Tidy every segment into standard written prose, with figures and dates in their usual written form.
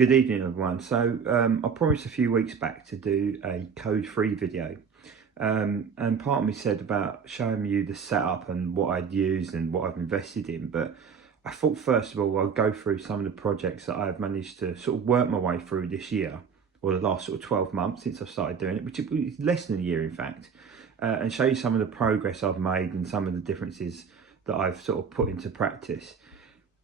Good evening, everyone. I promised a few weeks back to do a code-free video, and part of me said about showing you the setup and what I'd used and what I've invested in. But I thought first of all I'll go through some of the projects that I've managed to sort of work my way through this year, or the last sort of 12 months since I've started doing it, which is less than a year in fact, and show you some of the progress I've made and some of the differences that I've sort of put into practice.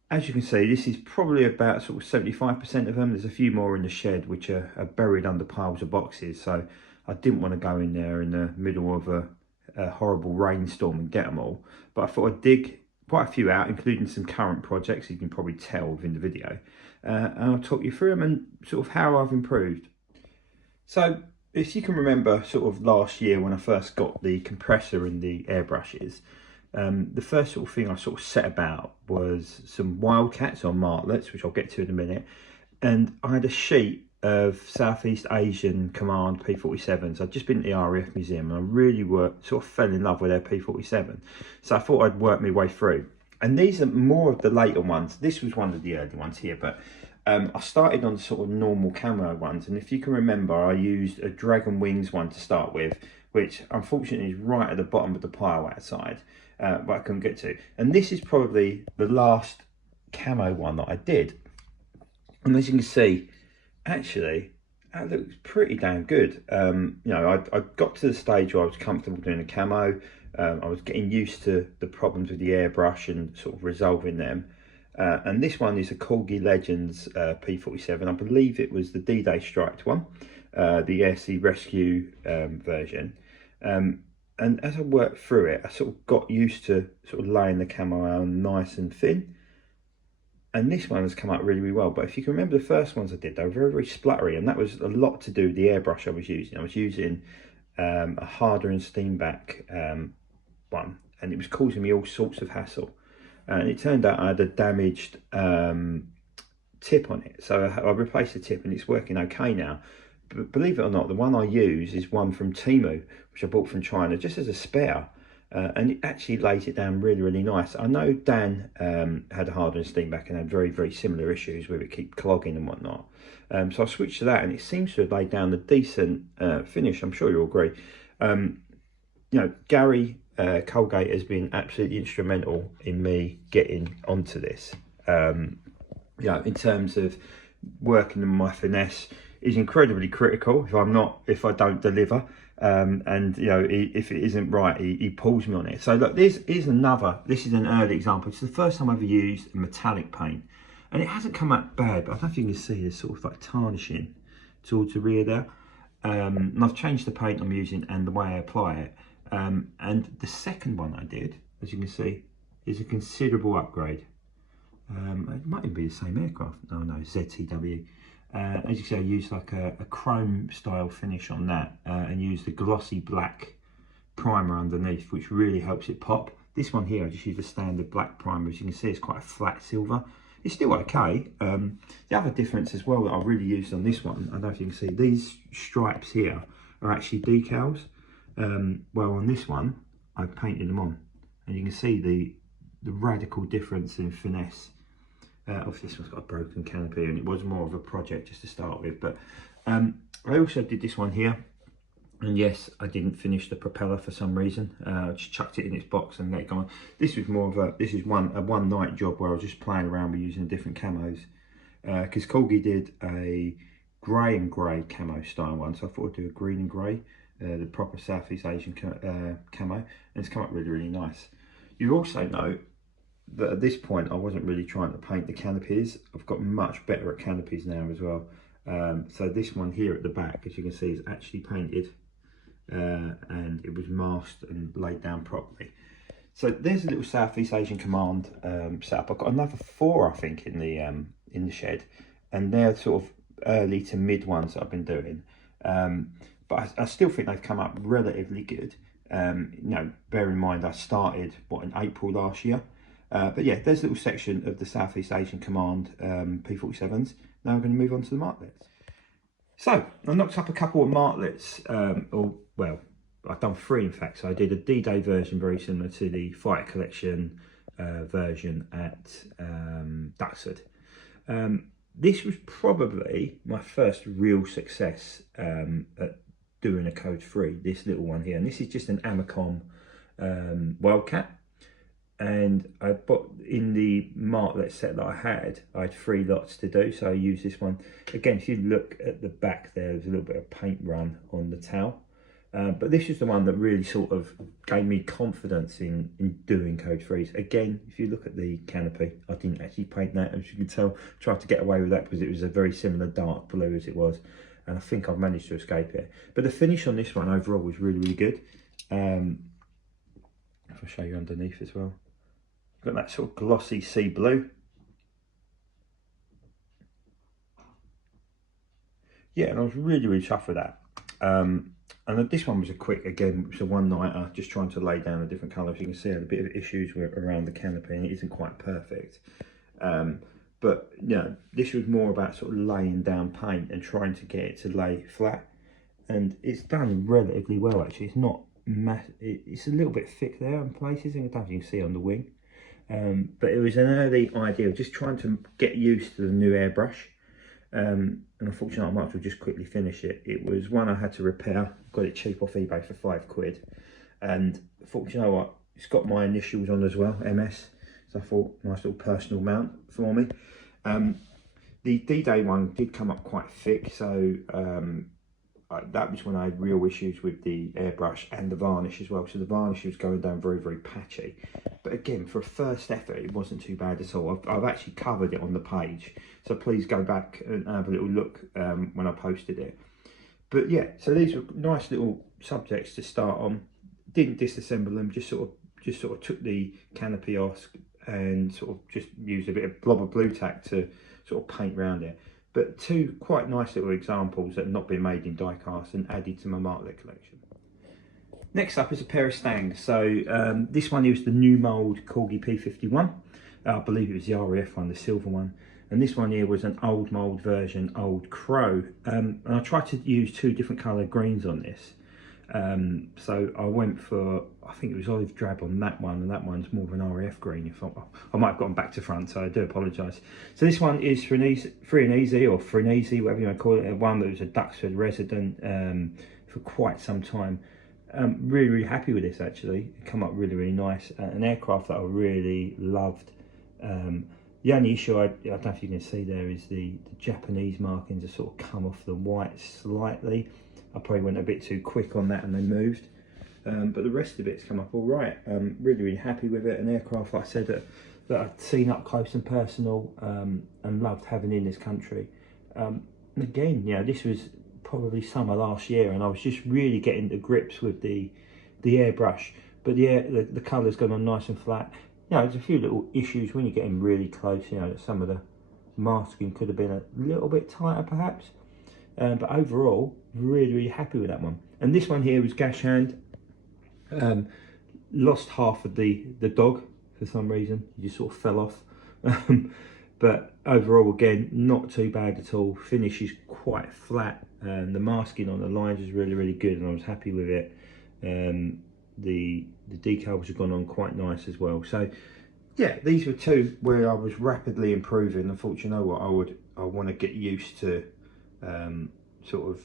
As you can see, this is probably about sort of 75% of them. There's a few more in the shed which are buried under piles of boxes, so I didn't want to go in there in the middle of a horrible rainstorm and get them all. But I thought I'd dig quite a few out, including some current projects, you can probably tell within the video. And I'll talk you through them and sort of how I've improved. So if you can remember sort of last year when I first got the compressor and the airbrushes, the first sort of thing I sort of set about was some Wildcats or Martlets, which I'll get to in a minute, and I had a sheet of Southeast Asian Command P-47s. I'd just been at the RAF Museum and I really sort of fell in love with their P-47, so I thought I'd work my way through. And these are more of the later ones. This was one of the early ones here, but I started on sort of normal camo ones, and if you can remember, I used a Dragon Wings one to start with, which unfortunately is right at the bottom of the pile outside, but I couldn't get to. And this is probably the last camo one that I did. And as you can see, actually, that looks pretty damn good. You know, I got to the stage where I was comfortable doing a camo. I was getting used to the problems with the airbrush and sort of resolving them. And this one is a Corgi Legends P-47. I believe it was the D-Day striped one, the Air Sea Rescue version. And as I worked through it, I sort of got used to sort of laying the camo on nice and thin. And this one has come out really, really well. But if you can remember the first ones I did, they were very, very spluttery. And that was a lot to do with the airbrush I was using. I was using a harder and steam back one. And it was causing me all sorts of hassle. And it turned out I had a damaged tip on it. So I replaced the tip and it's working okay now. But believe it or not, the one I use is one from Temu, which I bought from China just as a spare. And it actually lays it down really, really nice. I know Dan had a harder and steam back and had very, very similar issues with it keep clogging and whatnot. So I switched to that and it seems to have laid down a decent finish. I'm sure you'll agree. You know, Gary Colgate has been absolutely instrumental in me getting onto this. You know, in terms of working on my finesse, is incredibly critical if I don't deliver, and you know, if it isn't right, he pulls me on it. So look, this is an early example. It's the first time I've ever used a metallic paint, and it hasn't come out bad, but I don't know if you can see there's sort of like tarnishing towards the rear there. And I've changed the paint I'm using and the way I apply it. And the second one I did, as you can see, is a considerable upgrade. It might even be the same aircraft. Oh no, ZTW. As you can see, I used like a chrome style finish on that, and used the glossy black primer underneath, which really helps it pop. This one here, I just used a standard black primer. As you can see, it's quite a flat silver. It's still okay. The other difference as well that I really used on this one, I don't know if you can see, these stripes here are actually decals. Well, on this one, I've painted them on, and you can see the radical difference in finesse. Obviously this one's got a broken canopy and it was more of a project just to start with, but I also did this one here, and yes, I didn't finish the propeller for some reason. I just chucked it in its box and let it go on. This was more of a one night job where I was just playing around with using different camos, because Corgi did a grey and grey camo style one, so I thought I'd do a green and grey, the proper Southeast Asian camo, and it's come up really, really nice. You also know that at this point I wasn't really trying to paint the canopies. I've got much better at canopies now as well. So this one here at the back, as you can see, is actually painted, and it was masked and laid down properly. So there's a little Southeast Asian Command setup. I've got another 4 I think in the shed, and they're sort of early to mid ones that I've been doing, but I still think they've come up relatively good. You know, bear in mind I started in April last year. But yeah, there's a little section of the Southeast Asian Command P-47s. Now we're going to move on to the Martlets. So I knocked up a couple of Martlets, well, I've done 3 in fact. So I did a D-Day version very similar to the Fighter Collection version at Duxford. This was probably my first real success at doing a code 3, this little one here. And this is just an Amacom Wildcat. And I bought in the Martlet set that I had 3 lots to do, so I used this one. Again, if you look at the back there's a little bit of paint run on the tail. But this is the one that really sort of gave me confidence in doing code 3s. Again, if you look at the canopy, I didn't actually paint that, as you can tell. Tried to get away with that because it was a very similar dark blue as it was. And I think I've managed to escape it. But the finish on this one overall was really, really good. If I show you underneath as well. Got that sort of glossy sea blue. Yeah, and I was really, really chuffed with that. And this one was a quick, again, it was a one-nighter, just trying to lay down a different colour. As you can see, I had a bit of issues around the canopy and it isn't quite perfect. But, you know, this was more about sort of laying down paint and trying to get it to lay flat. And it's done relatively well, actually. It's not it's a little bit thick there in places, and I don't know if you can see on the wing. But it was an early idea of just trying to get used to the new airbrush. And unfortunately I might as well just quickly finish it. It was one I had to repair, got it cheap off eBay for £5. And fortunately, you know what, it's got my initials on as well, MS, so I thought nice little personal mount for me. The D-Day one did come up quite thick, so that was when I had real issues with the airbrush and the varnish as well. So the varnish was going down very, very patchy. But again, for a first effort, it wasn't too bad at all. I've actually covered it on the page, so please go back and have a little look when I posted it. But yeah, so these were nice little subjects to start on. Didn't disassemble them, just sort of took the canopy off and sort of just used a bit of blob of blue tack to sort of paint around it. But 2 quite nice little examples that have not been made in die cast and added to my Martlet collection. Next up is a pair of Stangs. So this one is the new mould Corgi P51. I believe it was the RAF one, the silver one. And this one here was an old mould version, Old Crow. And I tried to use 2 different colour greens on this. So I went for, I think it was olive drab on that one, and that one's more of an RAF green. I might have gotten back to front, so I do apologise. So this one is Free and Easy, or Frenezy, whatever you want to call it. One that was a Duxford resident for quite some time. Really, really happy with this actually. It come up really, really nice. An aircraft that I really loved. The only issue I don't know if you can see there is the Japanese markings have sort of come off the white slightly. I probably went a bit too quick on that and they moved. But the rest of it's come up all right. Really, really happy with it. An aircraft, like I said, that I'd seen up close and personal and loved having in this country. And again, you know, this was probably summer last year and I was just really getting to grips with the airbrush. But the colour's gone on nice and flat. You know, there's a few little issues when you're getting really close, you know, that some of the masking could have been a little bit tighter perhaps. But overall, really, really happy with that one. And this one here was gash hand. Lost half of the dog for some reason. He just sort of fell off. But overall, again, not too bad at all. Finish is quite flat. The masking on the lines is really, really good, and I was happy with it. The decals have gone on quite nice as well. So yeah, these were 2 where I was rapidly improving. I thought, you know what, I want to get used to sort of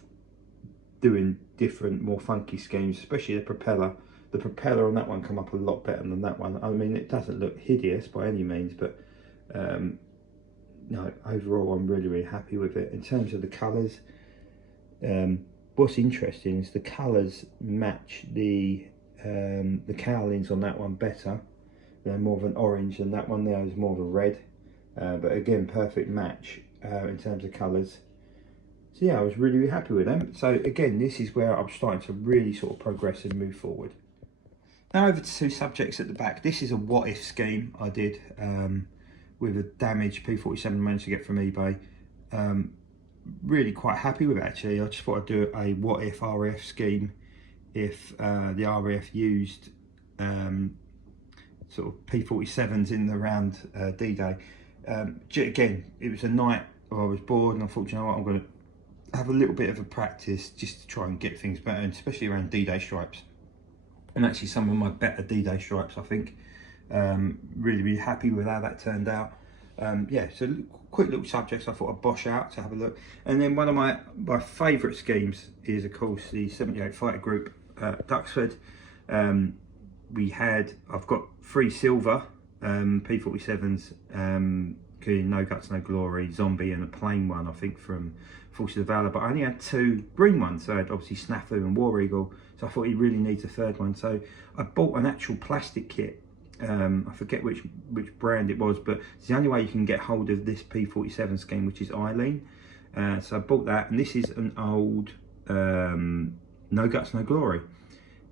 doing different, more funky schemes, especially the propeller. The propeller on that one come up a lot better than that one. I mean, it doesn't look hideous by any means, but no, overall I'm really, really happy with it. In terms of the colours, what's interesting is the colours match the cowlings on that one better. They're more of an orange, and that one there is more of a red. But again, perfect match in terms of colours. So yeah, I was really, really happy with them. So again, this is where I'm starting to really sort of progress and move forward. Now over to 2 subjects at the back. This is a what if scheme I did with a damaged P47 I managed to get from eBay. Really quite happy with it actually. I just thought I'd do a what if RAF scheme if the RAF used sort of P47s in the round D-Day. Again, it was a night I was bored and I thought, you know what, I'm going to have a little bit of a practice just to try and get things better, and especially around D-Day stripes. And actually some of my better D-Day stripes, I think. Really, really happy with how that turned out. Yeah, so quick little subjects I thought I'd bosh out to have a look. And then one of my favourite schemes is, of course, the 78 Fighter Group Duxford. I've got 3 silver P47s, including No Guts, No Glory, Zombie, and a plain one, I think, from Forces of Valor. But I only had 2 green ones, so I had obviously Snafu and War Eagle. So I thought he really needs a 3rd one. So I bought an actual plastic kit. I forget which brand it was, but it's the only way you can get hold of this P47 scheme, which is Eileen. So I bought that, and this is an old No Guts, No Glory.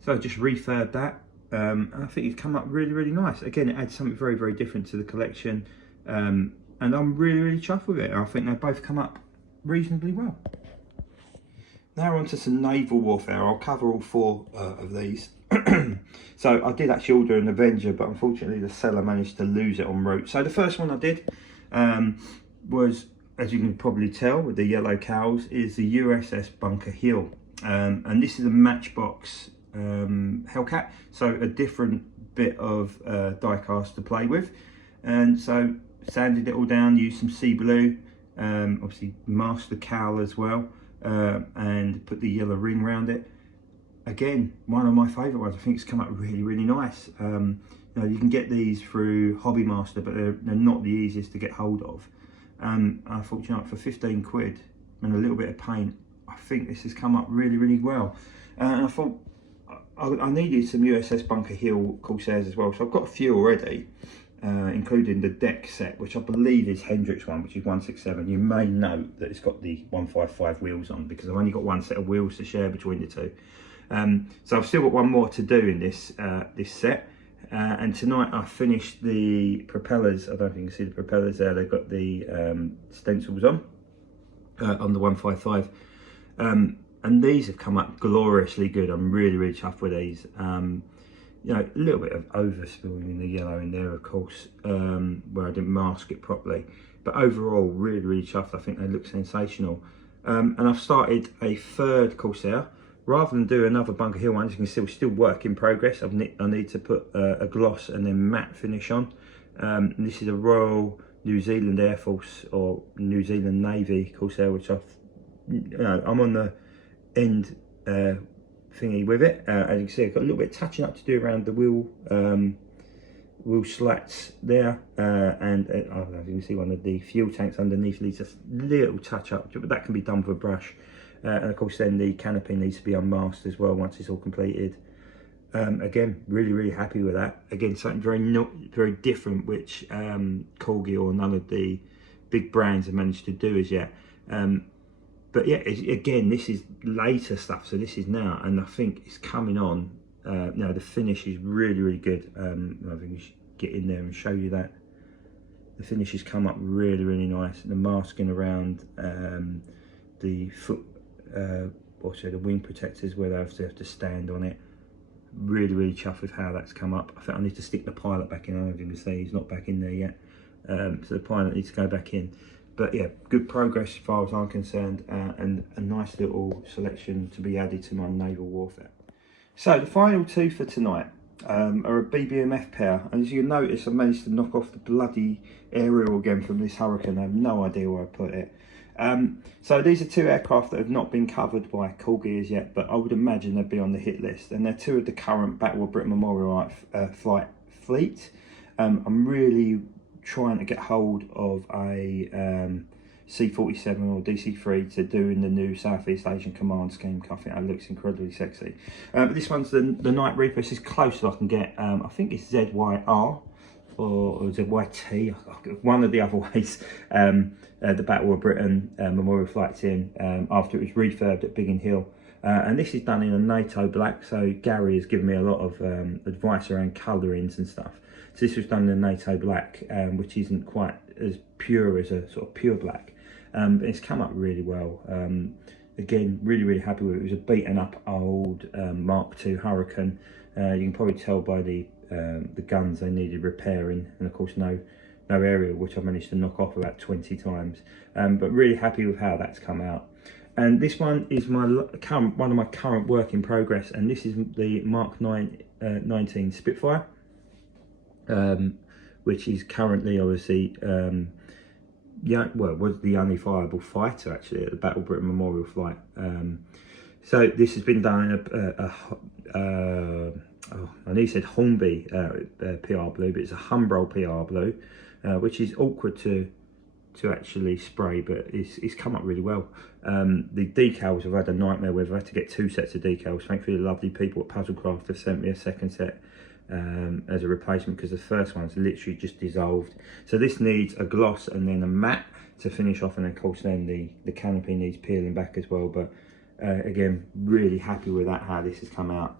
So I just refurbed that. And I think it's come up really, really nice. Again, it adds something very, very different to the collection. And I'm really, really chuffed with it. I think they both come up reasonably well. Now on to some naval warfare. I'll cover all 4 of these. So I did actually order an Avenger, but unfortunately the seller managed to lose it en route. So the first one I did was, as you can probably tell with the yellow cowls, is the USS Bunker Hill. And this is a Matchbox Hellcat, so a different bit of die cast to play with. And so sanded it all down, used some sea blue, obviously masked the cowl as well, and put the yellow ring around it. Again, one of my favourite ones. I think it's come up really, really nice. You know, you can get these through Hobby Master, but they're not the easiest to get hold of. Unfortunately, for 15 quid and a little bit of paint, I think this has come up really, really well. And I thought I needed some USS Bunker Hill Corsairs as well, so I've got a few already, including the deck set, which I believe is Hendrick's one, which is 167. You may note that it's got the 155 wheels on, because I've only got 1 set of wheels to share between the 2. So I've still got 1 more to do in this this set, and tonight I finished the propellers. I don't know if you can see the propellers there. They've got the stencils on the 155, and these have come up gloriously good. I'm really, really chuffed with these. You know, a little bit of overspilling in the yellow in there, of course, where I didn't mask it properly, but overall really, really chuffed. I think they look sensational. And I've started a 3rd Corsair. Rather than do another Bunker Hill one, as you can see, we're still work in progress. I need to put a gloss and then matte finish on. And this is a Royal New Zealand Air Force or New Zealand Navy Corsair, which I'm on the end thingy with it. As you can see, I've got a little bit of touching up to do around the wheel slats there, and I don't know if you can see one of the fuel tanks underneath needs a little touch up, but that can be done with a brush. And of course then the canopy needs to be unmasked as well once it's all completed. Again, really, really happy with that. Again, something very different, which Corgi or none of the big brands have managed to do as yet. But yeah, again, this is later stuff, so this is now, and I think it's coming on. Now the finish is really, really good. I think we should get in there and show you that. The finish has come up really, really nice. The masking around the foot, also the wing protectors where they have to stand on it. Really, really chuffed with how that's come up. I think I need to stick the pilot back in. I don't know if you can see, he's not back in there yet. So the pilot needs to go back in. But yeah, good progress as far as I'm concerned, and a nice little selection to be added to my naval warfare. So the final 2 for tonight are a BBMF pair, and as you can notice, I managed to knock off the bloody aerial again from this Hurricane. I have no idea where I put it. So these are 2 aircraft that have not been covered by Corgi as yet, but I would imagine they'd be on the hit list, and they're 2 of the current Battle of Britain Memorial flight fleet. I'm really trying to get hold of a C-47 or DC-3 to do in the new Southeast Asian Command scheme. I think that looks incredibly sexy. But this one's the Night Reaper. This is close as I can get. I think it's ZYR or ZYT, one of the other ways. The Battle of Britain Memorial Flights in after it was refurbed at Biggin Hill. And this is done in a NATO black, so Gary has given me a lot of advice around colourings and stuff. So this was done in a NATO black, which isn't quite as pure as a sort of pure black. But it's come up really well. Again, really, really happy with it. It was a beaten up old Mark II Hurricane. You can probably tell by the guns they needed repairing, and of course no aerial, which I managed to knock off about 20 times. But really happy with how that's come out. And this one is one of my current work in progress, and this is the Mark 19 Spitfire, which is currently obviously yeah, well, was the only viable fighter actually at the Battle Britain Memorial Flight. So this has been done in I know you said Hornby PR blue, but it's a Humbrol PR blue, which is awkward to actually spray, but it's come up really well. The decals, I've had a nightmare where I've had to get 2 sets of decals. Thankfully the lovely people at Puzzlecraft have sent me a second set as a replacement, because the first one's literally just dissolved. So this needs a gloss and then a matte to finish off, and of course then the canopy needs peeling back as well. But again, really happy with that, how this has come out.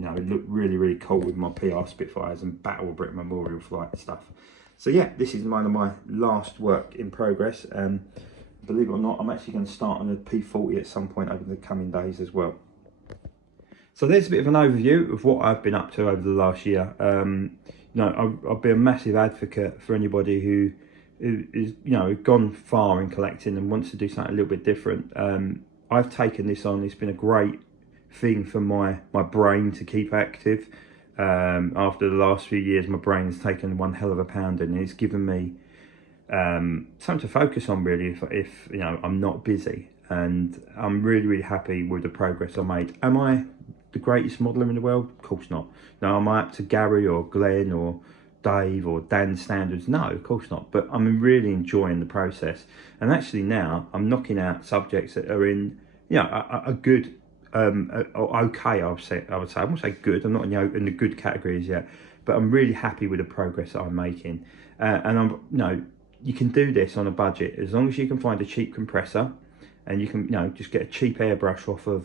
No, it looked really cool with my PR Spitfires and Battle Britain Memorial Flight stuff. So yeah, this is one of my last work in progress. Believe it or not, I'm actually going to start on a P40 at some point over the coming days as well. So there's a bit of an overview of what I've been up to over the last year. I'll be a massive advocate for anybody who is, gone far in collecting and wants to do something a little bit different. I've taken this on. It's been a great thing for my brain to keep active. After the last few years, my brain has taken one hell of a pounding, and it's given me something to focus on really if I'm not busy. And I'm really happy with the progress I made. Am I the greatest modeler in the world? Of course not. No, am I up to Gary or Glenn or Dave or Dan's standards? No, of course not. But I'm really enjoying the process, and actually now I'm knocking out subjects that are in a good or okay. I would say I won't say good. I'm not in the good categories yet, but I'm really happy with the progress that I'm making. And you can do this on a budget as long as you can find a cheap compressor, and you can just get a cheap airbrush off of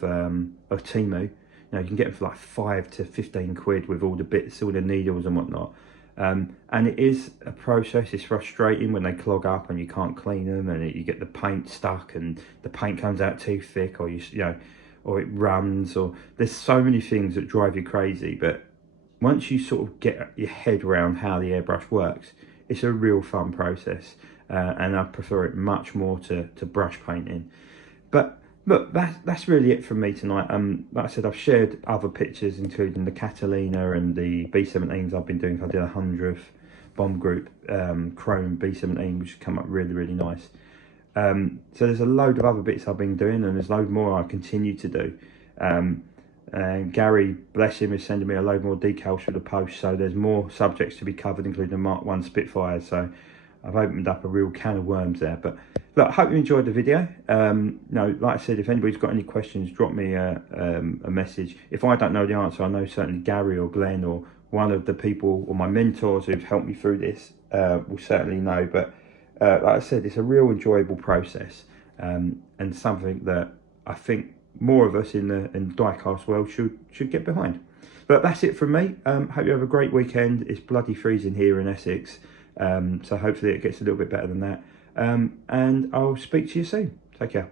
Temu. You can get them for like 5 to 15 quid with all the bits, all the needles and whatnot. And it is a process. It's frustrating when they clog up and you can't clean them, and you get the paint stuck and the paint comes out too thick, or or it runs, or there's so many things that drive you crazy. But once you sort of get your head around how the airbrush works, it's a real fun process, and I prefer it much more to brush painting. But look, that's really it from me tonight. Like I said, I've shared other pictures, including the Catalina and the B17s I've been doing. I did a 100th bomb group chrome B17, which has come up really nice. So there's a load of other bits I've been doing, and there's a load more I continue to do. And Gary, bless him, is sending me a load more decals for the post, so there's more subjects to be covered, including the Mark 1 Spitfire. So I've opened up a real can of worms there. But look, I hope you enjoyed the video. Like I said, if anybody's got any questions, drop me a message. If I don't know the answer, I know certainly Gary or Glenn or one of the people or my mentors who've helped me through this will certainly know. But like I said, it's a real enjoyable process, and something that I think more of us in the diecast world should get behind. But that's it from me. Hope you have a great weekend. It's bloody freezing here in Essex, so hopefully it gets a little bit better than that. And I'll speak to you soon. Take care.